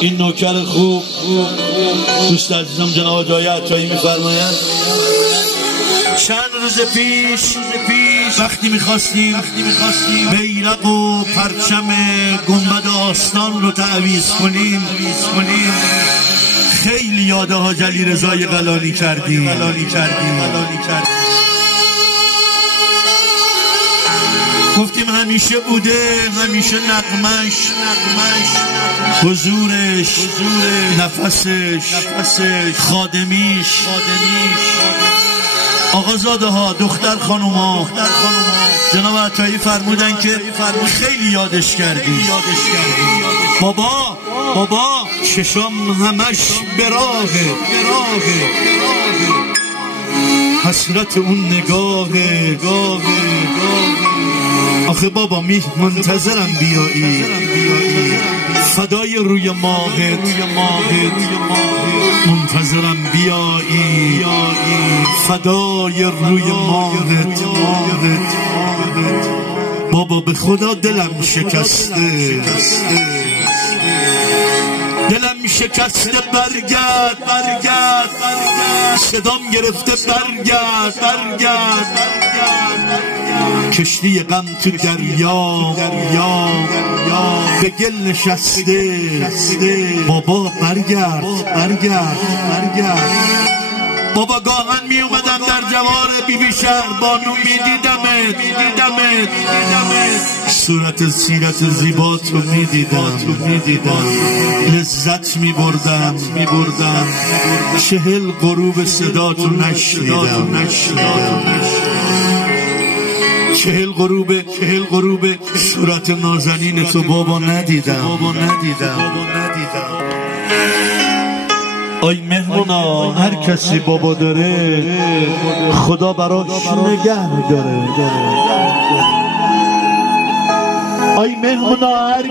این نوکر خوب دوست عزیزم جناب جای عطایی میفرمایند چند روز پیش وقتی میخواستیم بیرق و پرچم گنبد آستان رو تعویض کنیم خیلی یاد حاج علی رضای قلانی کردیم. گفتیم همیشه بوده، همیشه نغمش، حضورش، نفسش، خادمیش، آقازاده ها، دختر خانوما جناب عطایی فرمودن که خیلی یادش کردی. بابا چشام همش براغه، حسرت اون نگاهه. آخه بابا منتظرم بیایی، فدای روی ماهت، منتظرم بیایی، فدای روی ماهت. بابا به خدا دلم شکسته، برگرد، صدام گرفته، برگرد. کشتی غم تو دریا به گل نشسته. بابا برگرد. بابا گاهن می اومدم در جوار بیبی شهر بانو میدیدمت، صورت سیرت زیباتو میدیدم، لذت میبردم. 40 غروب صداتو نشنیدم. 40 غروب صورت نازنین تو بابا ندیدم. آی مهمونا، هر کسی بابا داره خدا براش نگه داره. آی مهمونا، هر